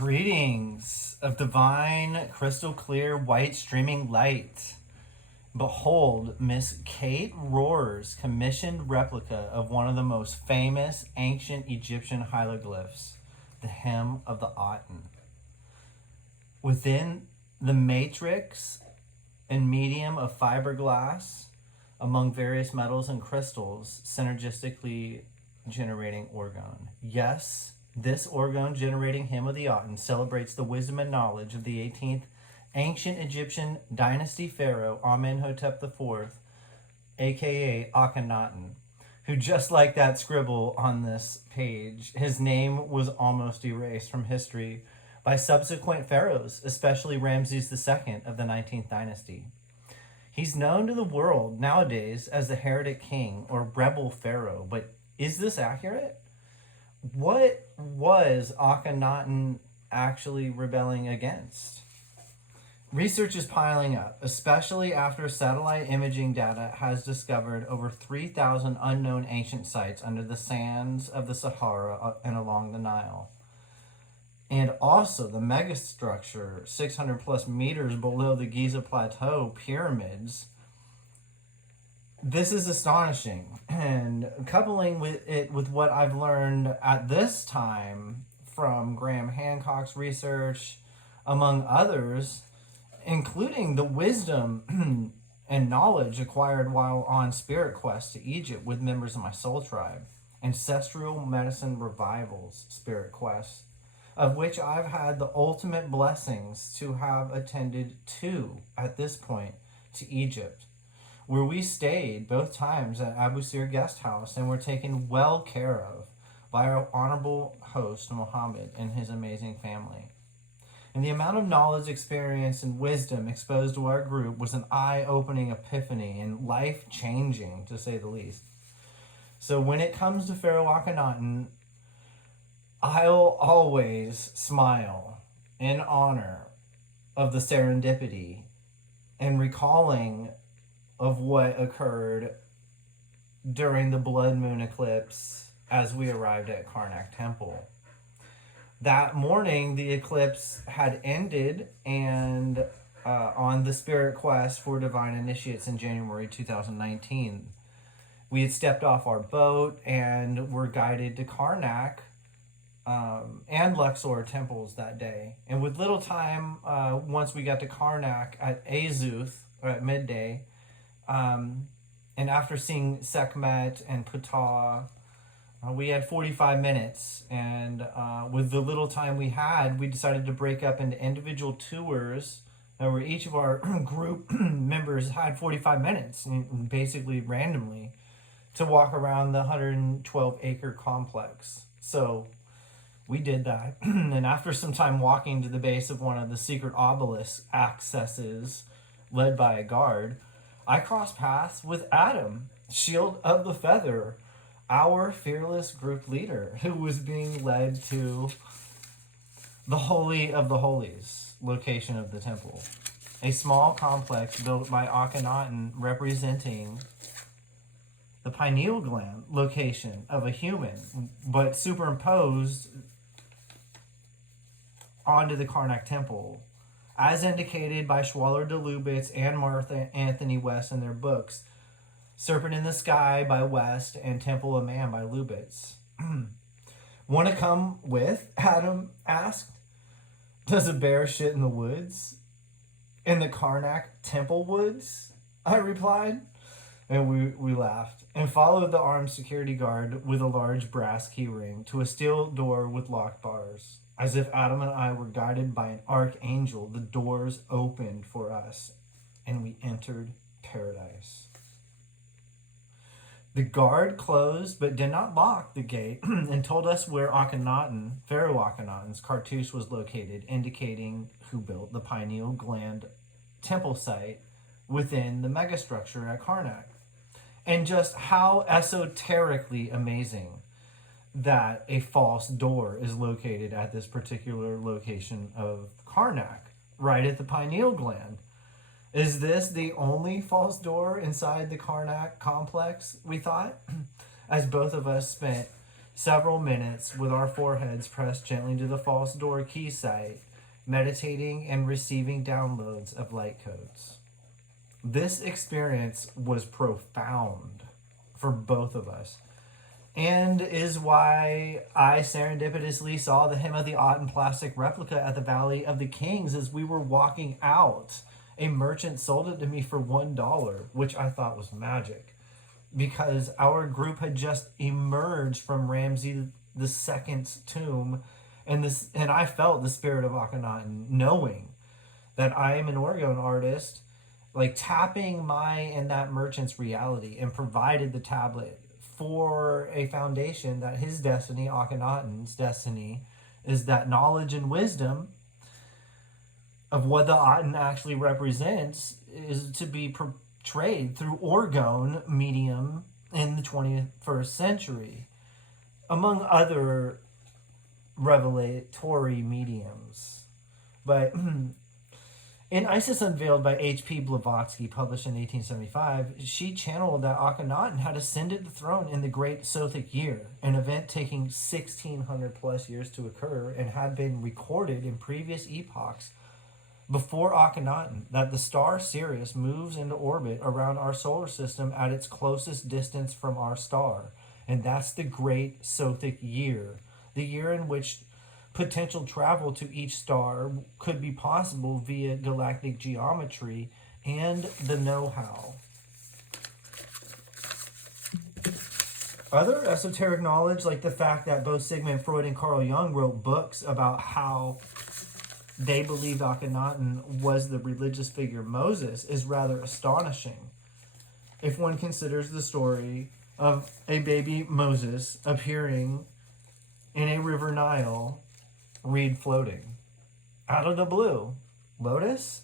Greetings of divine, crystal clear, white streaming light. Behold, Miss Kate Rohr's commissioned replica of one of the most famous ancient Egyptian hieroglyphs, the Hem of the Aten. Within the matrix and medium of fiberglass, among various metals and crystals, synergistically generating orgone. Yes, this orgone generating hymn of the Aten celebrates the wisdom and knowledge of the 18th ancient Egyptian dynasty pharaoh Amenhotep IV, aka Akhenaten, who, just like that scribble on this page, his name was almost erased from history by subsequent pharaohs, especially Ramses II of the 19th dynasty. He's known to the world nowadays as the heretic king or rebel pharaoh, but is this accurate? What was Akhenaten actually rebelling against? Research is piling up, especially after satellite imaging data has discovered over 3,000 unknown ancient sites under the sands of the Sahara and along the Nile. And also the megastructure, 600 plus meters below the Giza Plateau pyramids. This is astonishing, and coupling with what I've learned at this time from Graham Hancock's research, among others, including the wisdom and knowledge acquired while on spirit quest to Egypt with members of my soul tribe, ancestral medicine revivals spirit quest, of which I've had the ultimate blessings to have attended to at this point to Egypt, where we stayed both times at Abu Sir Guest House and were taken well care of by our honorable host Muhammad and his amazing family. And the amount of knowledge, experience, and wisdom exposed to our group was an eye-opening epiphany and life-changing, to say the least. So when it comes to Pharaoh Akhenaten, I'll always smile in honor of the serendipity and recalling of what occurred during the blood moon eclipse as we arrived at Karnak Temple. That morning, the eclipse had ended, and on the spirit quest for divine initiates in January 2019, we had stepped off our boat and were guided to Karnak and Luxor temples that day. And with little time, once we got to Karnak at Azuth, or at midday, and after seeing Sekhmet and Ptah, we had 45 minutes, and with the little time we had, we decided to break up into individual tours where each of our group members had 45 minutes, basically randomly, to walk around the 112-acre complex. So we did that, and after some time walking to the base of one of the secret obelisk accesses led by a guard, I crossed paths with Adam, Shield of the Feather, our fearless group leader, who was being led to the Holy of the Holies location of the temple, a small complex built by Akhenaten representing the pineal gland location of a human, but superimposed onto the Karnak Temple, as indicated by Schwaller de Lubitz and Martha Anthony West in their books, Serpent in the Sky by West and Temple of Man by Lubitz. Want to come with? Adam asked. Does a bear shit in the woods? In the Karnak Temple woods? I replied. And we laughed and followed the armed security guard with a large brass key ring to a steel door with locked bars. As if Adam and I were guided by an archangel, the doors opened for us and we entered paradise. The guard closed but did not lock the gate and told us where Akhenaten, Pharaoh Akhenaten's cartouche was located, indicating who built the pineal gland temple site within the megastructure at Karnak. And just how esoterically amazing that a false door is located at this particular location of Karnak, right at the pineal gland. Is this the only false door inside the Karnak complex, we thought, as both of us spent several minutes with our foreheads pressed gently to the false door key site, meditating and receiving downloads of light codes. This experience was profound for both of us, and is why I serendipitously saw the Hem of the Atten plastic replica at the Valley of the Kings as we were walking out. A merchant sold it to me for $1, which I thought was magic, because our group had just emerged from Ramsey II's tomb, and I felt the spirit of Akhenaten, knowing that I am an orgone artist, like tapping my and that merchant's reality, and provided the tablet for a foundation that his destiny, Akhenaten's destiny, is that knowledge and wisdom of what the Aten actually represents is to be portrayed through orgone medium in the 21st century, among other revelatory mediums. But in Isis Unveiled by H.P. Blavatsky, published in 1875, she channeled that Akhenaten had ascended the throne in the Great Sothic Year, an event taking 1,600 plus years to occur and had been recorded in previous epochs before Akhenaten, that the star Sirius moves into orbit around our solar system at its closest distance from our star. And that's the Great Sothic Year, the year in which potential travel to each star could be possible via galactic geometry and the know-how. Other esoteric knowledge, like the fact that both Sigmund Freud and Carl Jung wrote books about how they believed Akhenaten was the religious figure Moses, is rather astonishing if one considers the story of a baby Moses appearing in a river Nile, reed floating out of the blue. Lotus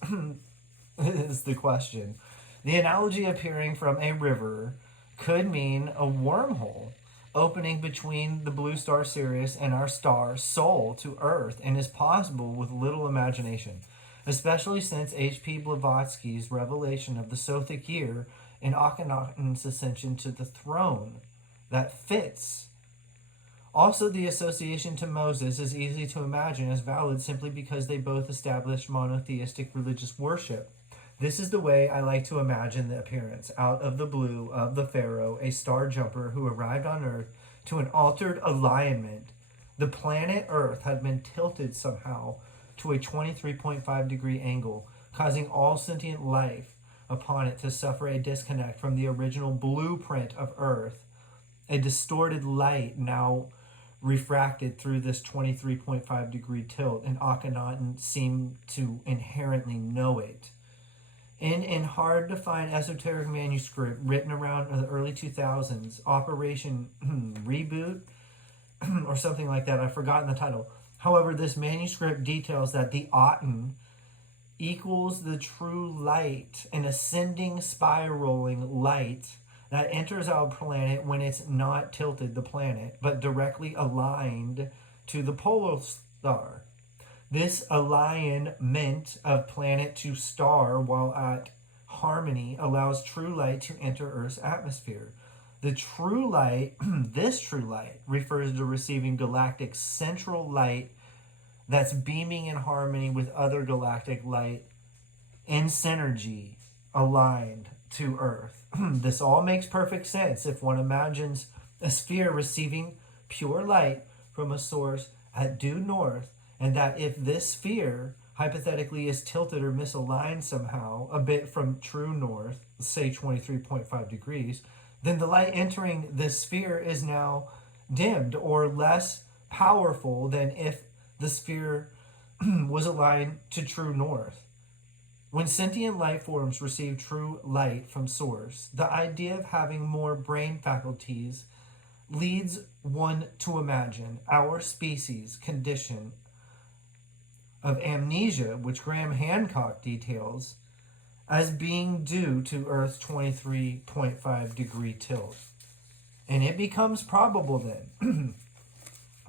is the question. The analogy appearing from a river could mean a wormhole opening between the blue star Sirius and our star Sol to Earth, and is possible with little imagination, especially since H.P. Blavatsky's revelation of the Sothic Year and Akhenaten's ascension to the throne. That fits. Also, the association to Moses is easy to imagine as valid simply because they both established monotheistic religious worship. This is the way I like to imagine the appearance out of the blue of the Pharaoh, a star jumper who arrived on Earth to an altered alignment. The planet Earth had been tilted somehow to a 23.5 degree angle, causing all sentient life upon it to suffer a disconnect from the original blueprint of Earth. A distorted light now refracted through this 23.5 degree tilt, and Akhenaten seemed to inherently know it. In hard-to-find esoteric manuscript written around the early 2000s, Operation Reboot, or something like that, I've forgotten the title. However, this manuscript details that the Aten equals the true light, an ascending, spiraling light that enters our planet when it's not tilted the planet, but directly aligned to the polar star. This alignment of planet to star while at harmony allows true light to enter Earth's atmosphere. The true light, this true light, refers to receiving galactic central light that's beaming in harmony with other galactic light in synergy, aligned to Earth. This all makes perfect sense if one imagines a sphere receiving pure light from a source at due north, and that if this sphere hypothetically is tilted or misaligned somehow a bit from true north, say 23.5 degrees, then the light entering this sphere is now dimmed or less powerful than if the sphere was aligned to true north. When sentient life forms receive true light from source, the idea of having more brain faculties leads one to imagine our species' condition of amnesia, which Graham Hancock details, as being due to Earth's 23.5 degree tilt. And it becomes probable then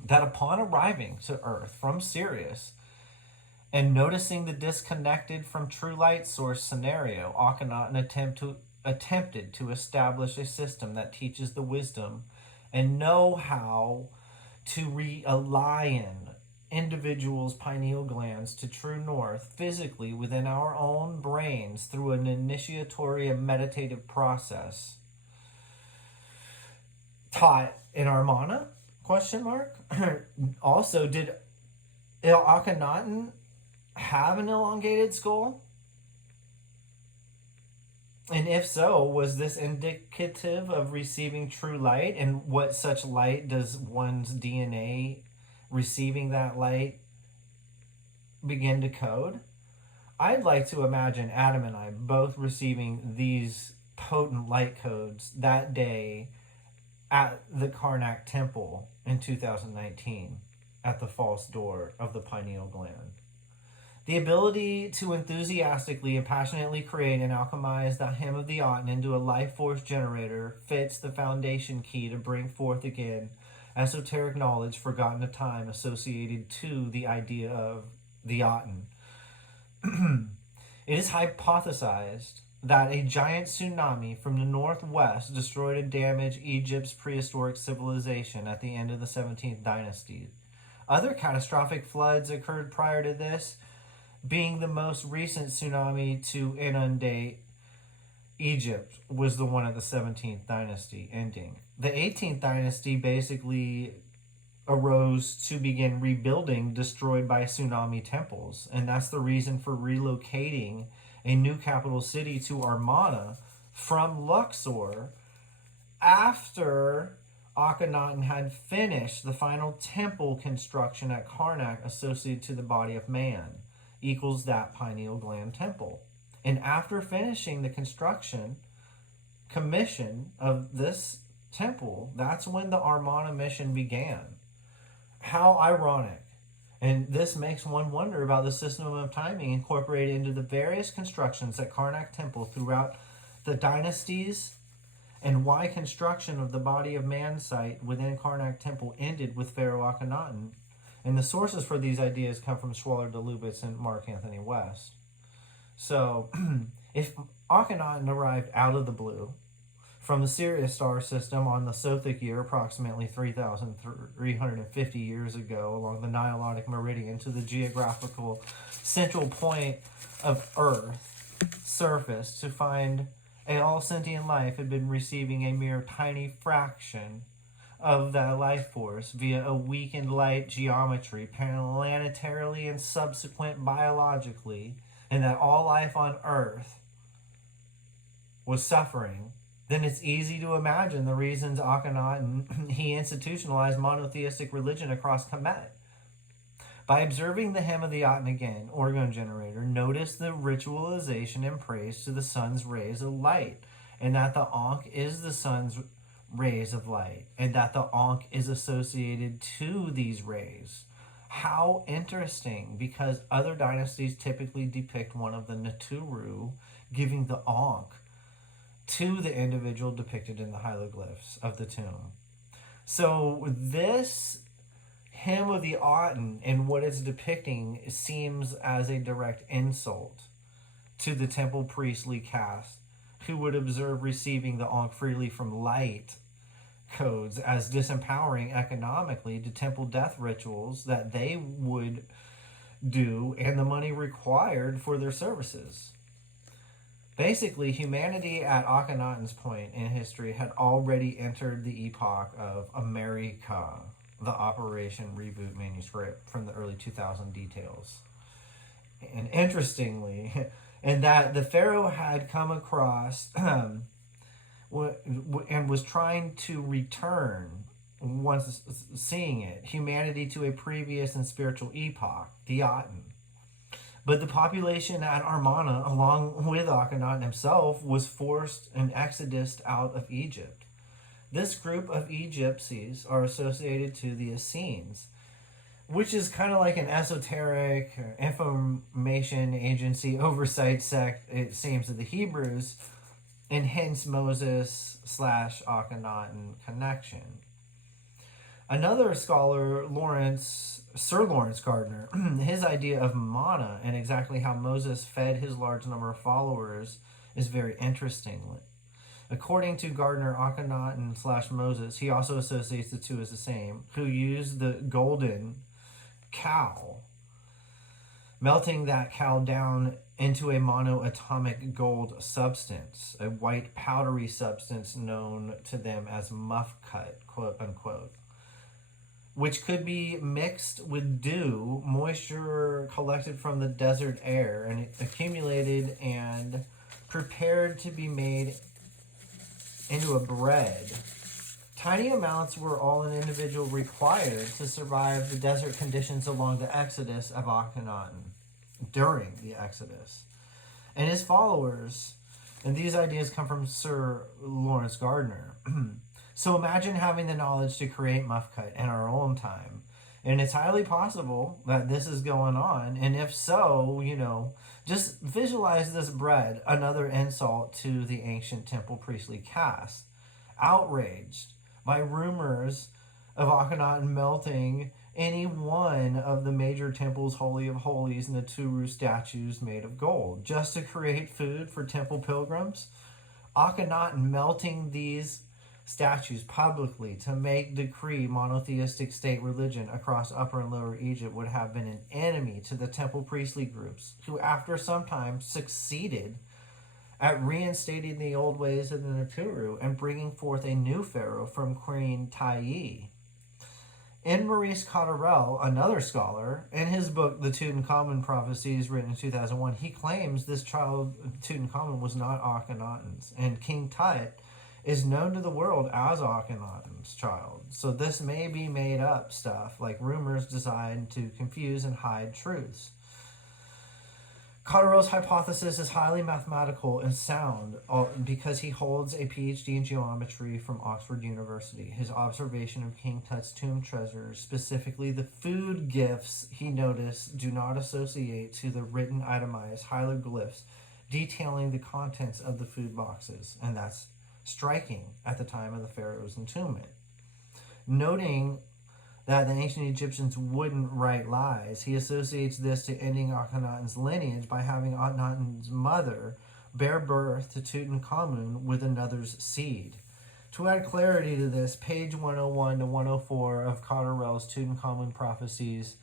that upon arriving to Earth from Sirius and noticing the disconnected from true light source scenario, Akhenaten attempted to establish a system that teaches the wisdom and know how to realign individuals' pineal glands to true north physically within our own brains through an initiatory and meditative process taught in our mana? Question mark. Also, did Akhenaten have an elongated skull? And if so, was this indicative of receiving true light? And what such light does one's DNA receiving that light begin to code? I'd like to imagine Adam and I both receiving these potent light codes that day at the Karnak temple in 2019 at the false door of the pineal gland. The ability to enthusiastically and passionately create and alchemize the hem of the Atten into a life force generator fits the foundation key to bring forth again esoteric knowledge forgotten a time associated to the idea of the Atten. It is hypothesized that a giant tsunami from the northwest destroyed and damaged Egypt's prehistoric civilization at the end of the 17th dynasty. Other catastrophic floods occurred prior to this, being the most recent tsunami to inundate Egypt was the one of the 17th dynasty ending. The 18th dynasty basically arose to begin rebuilding destroyed by tsunami temples, and that's the reason for relocating a new capital city to Armana from Luxor after Akhenaten had finished the final temple construction at Karnak associated to the body of man, equals that pineal gland temple. And after finishing the construction commission of this temple, that's when the Armana mission began. How ironic. And this makes one wonder about the system of timing incorporated into the various constructions at Karnak temple throughout the dynasties, and why construction of the body of man site within Karnak temple ended with Pharaoh Akhenaten. And the sources for these ideas come from Schwaller de Lubitz and Mark Anthony West. So, if Akhenaten arrived out of the blue from the Sirius star system on the Sothic year, approximately 3,350 years ago, along the Nilotic meridian to the geographical central point of Earth surface, to find all sentient life had been receiving a mere tiny fraction of that life force via a weakened light geometry, planetarily and subsequent biologically, and that all life on Earth was suffering, then it's easy to imagine the reasons Akhenaten he institutionalized monotheistic religion across Kemet. By observing the hem of the Aten again, orgone generator, notice the ritualization and praise to the sun's rays of light, and that the Ankh is the sun's rays of light, and that the Ankh is associated to these rays. How interesting, because other dynasties typically depict one of the Naturu giving the Ankh to the individual depicted in the hieroglyphs of the tomb. So this hem of the Aten and what it's depicting seems as a direct insult to the temple priestly caste, who would observe receiving the Ankh freely from light codes as disempowering economically to temple death rituals that they would do and the money required for their services. Basically, humanity at Akhenaten's point in history had already entered the epoch of America, the Operation Reboot manuscript from the early 2000 details. And interestingly, and that the Pharaoh had come across and was trying to return, once seeing it, humanity to a previous and spiritual epoch, the Aten. But the population at Armana, along with Akhenaten himself, was forced an exodus out of Egypt. This group of Egyptians are associated to the Essenes, which is kind of like an esoteric information agency oversight sect, it seems, of the Hebrews, and hence Moses / Akhenaten connection. Another scholar, Sir Lawrence Gardner, his idea of mana and exactly how Moses fed his large number of followers is very interesting. According to Gardner, Akhenaten / Moses, he also associates the two as the same, who used the golden cow, melting that cow down into a monoatomic gold substance, a white powdery substance known to them as muffcut, quote unquote, which could be mixed with dew, moisture collected from the desert air and accumulated and prepared to be made into a bread. Tiny amounts were all an individual required to survive the desert conditions along the exodus of Akhenaten, during the exodus. And his followers, and these ideas come from Sir Lawrence Gardner. So imagine having the knowledge to create muffcut in our own time. And it's highly possible that this is going on. And if so, just visualize this bread, another insult to the ancient temple priestly caste. Outraged by rumors of Akhenaten melting any one of the major temple's Holy of Holies and the Turu statues made of gold, just to create food for temple pilgrims. Akhenaten melting these statues publicly to make decree monotheistic state religion across Upper and Lower Egypt would have been an enemy to the temple priestly groups, who after some time succeeded at reinstating the old ways of the Naturu and bringing forth a new pharaoh from Queen Tayi. In Maurice Cotterell, another scholar, in his book The Tutankhamun Prophecies, written in 2001, he claims this child, Tutankhamun, was not Akhenaten's, and King Tut is known to the world as Akhenaten's child. So this may be made up stuff, like rumors designed to confuse and hide truths. Cotterell's hypothesis is highly mathematical and sound because he holds a PhD in geometry from Oxford University. His observation of King Tut's tomb treasures, specifically the food gifts he noticed, do not associate to the written itemized hieroglyphs detailing the contents of the food boxes, and that's striking at the time of the pharaoh's entombment. Noting that the ancient Egyptians wouldn't write lies, he associates this to ending Akhenaten's lineage by having Akhenaten's mother bear birth to Tutankhamun with another's seed. To add clarity to this, page 101 to 104 of Cotterell's Tutankhamun Prophecies,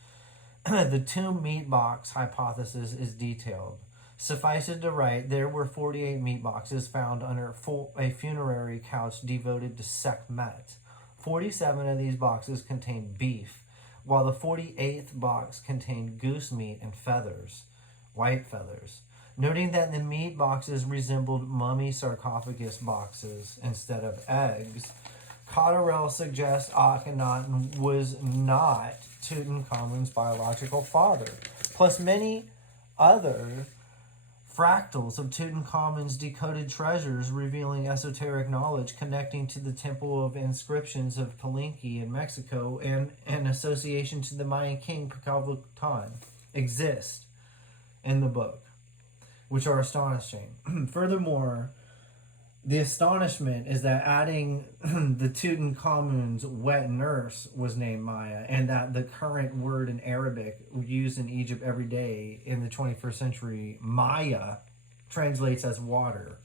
the tomb meat box hypothesis is detailed. Suffice it to write, there were 48 meat boxes found under a funerary couch devoted to Sekhmet. 47 of these boxes contained beef, while the 48th box contained goose meat and feathers, white feathers. Noting that the meat boxes resembled mummy sarcophagus boxes instead of eggs, Cotterell suggests Akhenaten was not Tutankhamun's biological father. Plus many other fractals of Tutankhamun's decoded treasures revealing esoteric knowledge connecting to the Temple of Inscriptions of Palenque in Mexico and an association to the Mayan king Pacalvuctan exist in the book, which are astonishing. Furthermore, the astonishment is that adding the Tutankhamun's wet nurse was named Maya, and that the current word in Arabic used in Egypt every day in the 21st century, Maya, translates as water.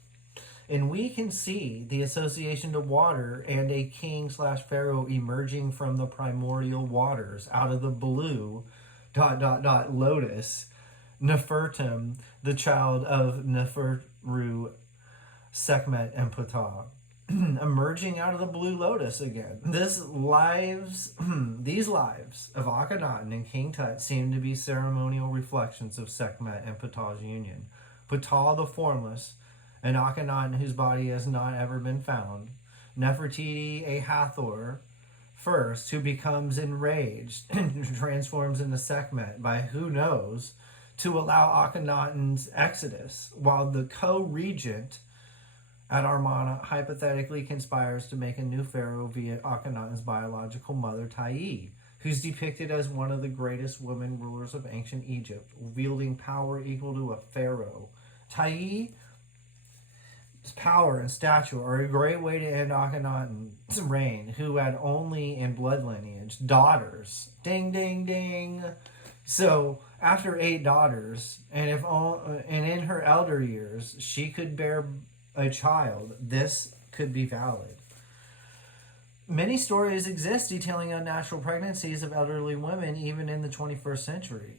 And we can see the association to water and a king/pharaoh emerging from the primordial waters out of the blue ... lotus, Nefertum, the child of Neferru, Sekhmet, and Ptah, emerging out of the blue lotus again. These lives of Akhenaten and King Tut seem to be ceremonial reflections of Sekhmet and Ptah's union. Ptah the formless, and Akhenaten whose body has not ever been found. Nefertiti, a Hathor, first, who becomes enraged and transforms into Sekhmet by who knows, to allow Akhenaten's exodus, while the co-regent at Armana hypothetically conspires to make a new pharaoh via Akhenaten's biological mother, Tayi, who's depicted as one of the greatest women rulers of ancient Egypt, wielding power equal to a pharaoh. Tayi's power and stature are a great way to end Akhenaten's reign, who had only in blood lineage daughters. Ding, ding, ding. So after 8 daughters, and in her elder years, she could bear a child, this could be valid. Many stories exist detailing unnatural pregnancies of elderly women even in the 21st century.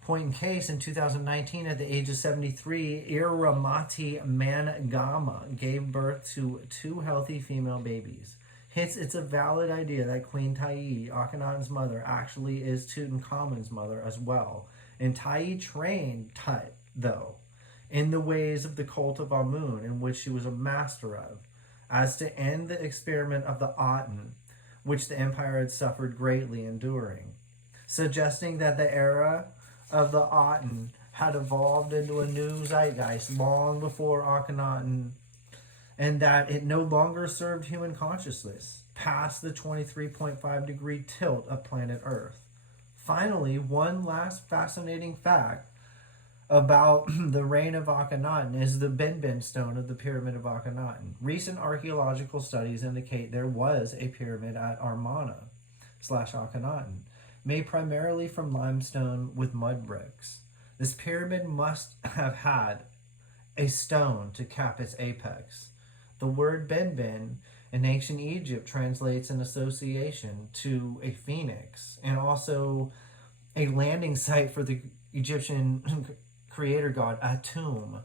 Point in case, in 2019, at the age of 73, Iramati Mangama gave birth to 2 healthy female babies. Hence, it's a valid idea that Queen Tai, Akhenaten's mother, actually is Tutankhamun's mother as well. And Tai trained Tut, though, in the ways of the cult of Amun, in which she was a master of, as to end the experiment of the Atten, which the empire had suffered greatly enduring, suggesting that the era of the Atten had evolved into a new zeitgeist long before Akhenaten, and that it no longer served human consciousness past the 23.5 degree tilt of planet Earth. Finally, one last fascinating fact about the reign of Akhenaten is the Benben stone of the Pyramid of Akhenaten. Recent archaeological studies indicate there was a pyramid at Amarna/Akhenaten, made primarily from limestone with mud bricks. This pyramid must have had a stone to cap its apex. The word Benben in ancient Egypt translates in association to a phoenix and also a landing site for the Egyptian creator god Atum.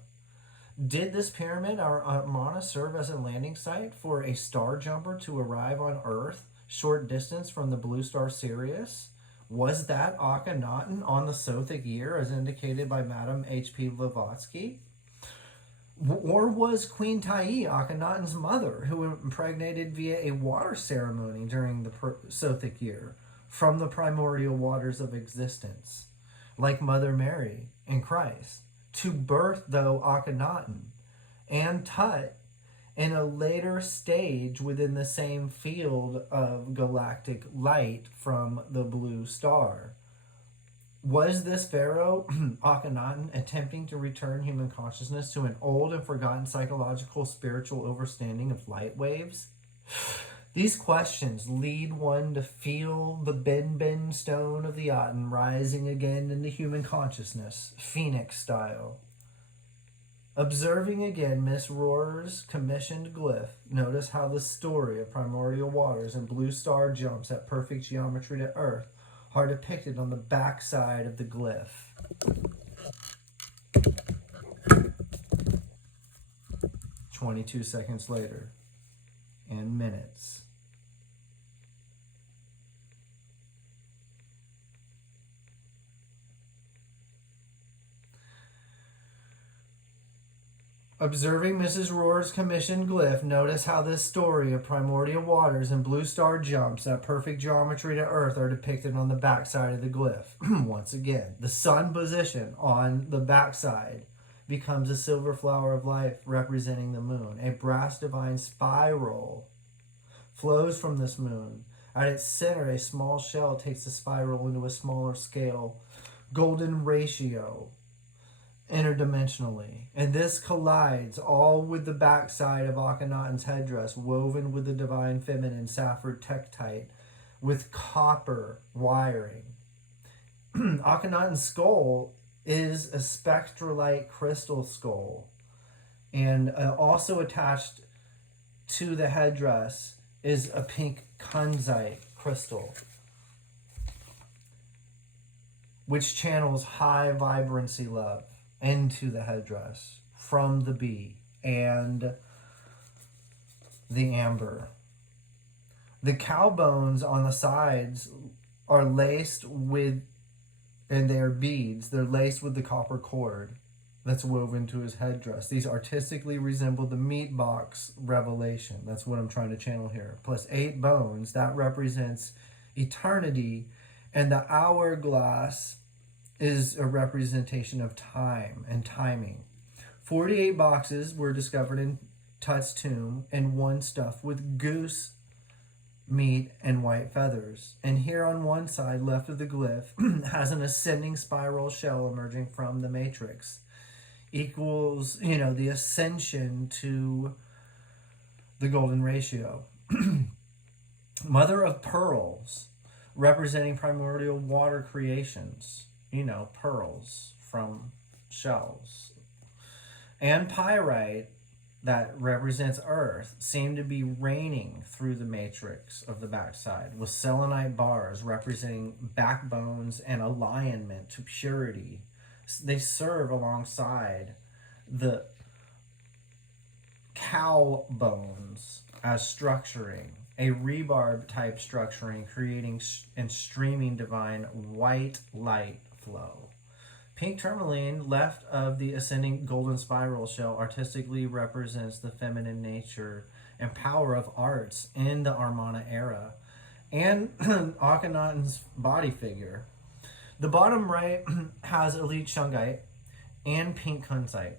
Did this pyramid or Amarna serve as a landing site for a star jumper to arrive on Earth, short distance from the blue star Sirius? Was that Akhenaten on the Sothic year, as indicated by Madame H.P. Blavatsky? Or was Queen Tai Akhenaten's mother, who impregnated via a water ceremony during the Sothic year from the primordial waters of existence, like Mother Mary and Christ, to birth, though, Akhenaten and Tut in a later stage within the same field of galactic light from the blue star? Was this pharaoh, Akhenaten, attempting to return human consciousness to an old and forgotten psychological spiritual overstanding of light waves? These questions lead one to feel the Benben stone of the Aten rising again into human consciousness, phoenix style. Observing again Miss Rohr's commissioned glyph, notice how the story of primordial waters and blue star jumps at perfect geometry to Earth are depicted on the back side of the glyph. 22 seconds later, and minutes. Observing Mrs. Rohr's commissioned glyph, notice how this story of primordial waters and blue star jumps at perfect geometry to Earth are depicted on the backside of the glyph. Once again, the sun position on the backside becomes a silver flower of life representing the moon. A brass divine spiral flows from this moon. At its center, a small shell takes the spiral into a smaller scale. Golden ratio interdimensionally, and this collides all with the backside of Akhenaten's headdress, woven with the divine feminine safford tektite with copper wiring. Akhenaten's skull is a spectralite crystal skull, and also attached to the headdress is a pink kunzite crystal, which channels high vibrancy love into the headdress from the bee and the amber. The cow bones on the sides are laced with, and they are beads, they're laced with the copper cord that's woven to his headdress. These artistically resemble the meat box revelation. That's what I'm trying to channel here. Plus 8 bones, that represents eternity, and the hourglass is a representation of time and timing. 48 boxes were discovered in Tut's tomb, and one stuffed with goose meat and white feathers. And here on one side, left of the glyph, has an ascending spiral shell emerging from the matrix. Equals, the ascension to the golden ratio. Mother of pearls, representing primordial water creations. Pearls from shells. And pyrite that represents Earth seem to be raining through the matrix of the backside, with selenite bars representing backbones and alignment to purity. They serve alongside the cow bones as structuring, a rebarb type structuring, creating and streaming divine white light flow. Pink tourmaline, left of the ascending golden spiral shell, artistically represents the feminine nature and power of arts in the Armana era, and Akhenaten's body figure. The bottom right has elite shungite and pink kunzite,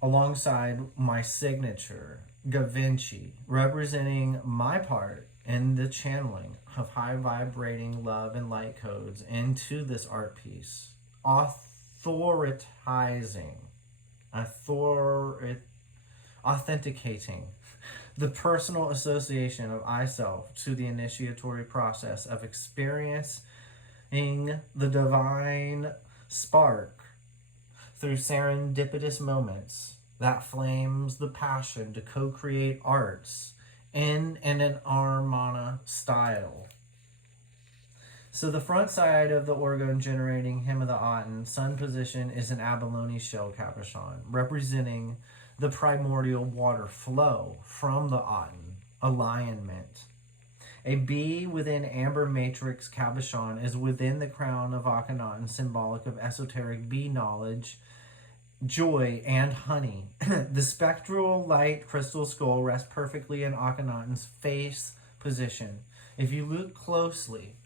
alongside my signature, Gavinchi, representing my part in the channeling of high vibrating love and light codes into this art piece, authenticating the personal association of I self to the initiatory process of experiencing the divine spark through serendipitous moments that flames the passion to co-create arts in an Armana style. So the front side of the Orgone generating hymn of the Atten, sun position, is an abalone shell capuchon, representing the primordial water flow from the Atten, alignment. A bee within amber matrix cabochon is within the crown of Akhenaten, symbolic of esoteric bee knowledge, joy, and honey. The spectral light crystal skull rests perfectly in Akhenaten's face position. If you look closely,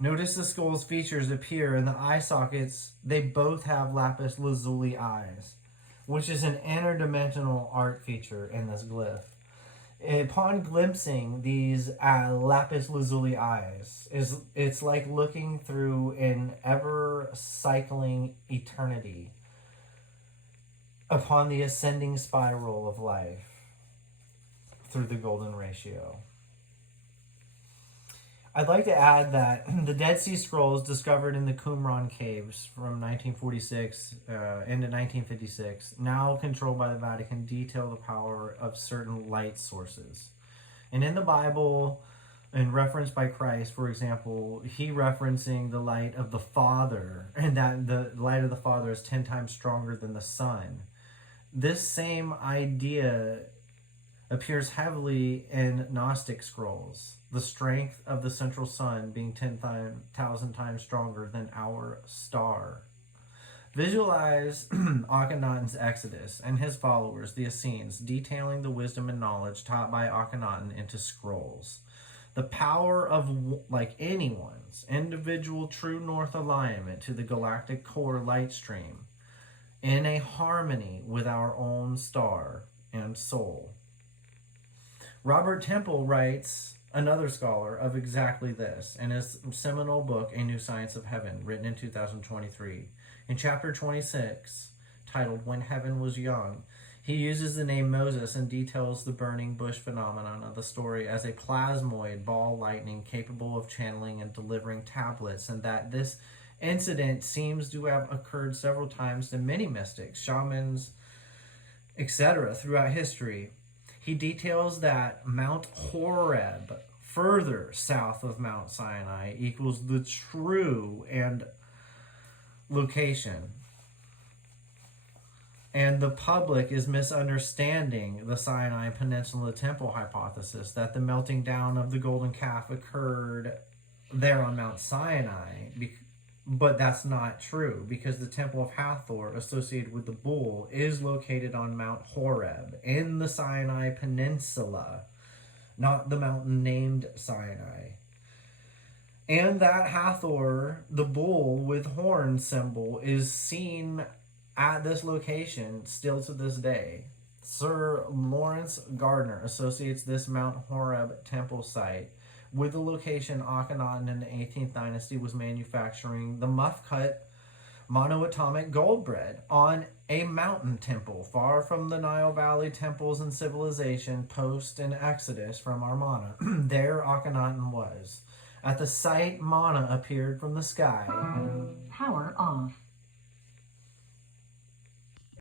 notice the skull's features appear in the eye sockets. They both have lapis lazuli eyes, which is an interdimensional art feature in this glyph. Upon glimpsing these lapis lazuli eyes, it's like looking through an ever cycling eternity upon the ascending spiral of life through the golden ratio. I'd like to add that the Dead Sea Scrolls discovered in the Qumran caves from 1946 into 1956, now controlled by the Vatican, detail the power of certain light sources. And in the Bible, and referenced by Christ, for example, he referencing the light of the Father, and that the light of the Father is 10 times stronger than the sun. This same idea appears heavily in Gnostic scrolls, the strength of the central sun being 10,000 times stronger than our star. Visualize Akhenaten's exodus and his followers, the Essenes, detailing the wisdom and knowledge taught by Akhenaten into scrolls. The power of, like anyone's, individual true north alignment to the galactic core light stream in a harmony with our own star and soul. Robert Temple writes, another scholar, of exactly this in his seminal book, A New Science of Heaven, written in 2023. In chapter 26, titled When Heaven Was Young, he uses the name Moses and details the burning bush phenomenon of the story as a plasmoid ball lightning capable of channeling and delivering tablets, and that this incident seems to have occurred several times to many mystics, shamans, etc. throughout history. He details that Mount Horeb, further south of Mount Sinai, equals the true and location. And the public is misunderstanding the Sinai Peninsula Temple hypothesis that the melting down of the golden calf occurred there on Mount Sinai. But that's not true, because the Temple of Hathor, associated with the bull, is located on Mount Horeb in the Sinai Peninsula, not the mountain named Sinai. And that Hathor, the bull with horn symbol, is seen at this location still to this day. Sir Lawrence Gardner associates this Mount Horeb temple site with the location Akhenaten in the 18th dynasty was manufacturing the muff cut monoatomic gold bread on a mountain temple far from the Nile Valley temples and civilization post and exodus from Armana. There Akhenaten was. At the sight, Mana appeared from the sky. Power off.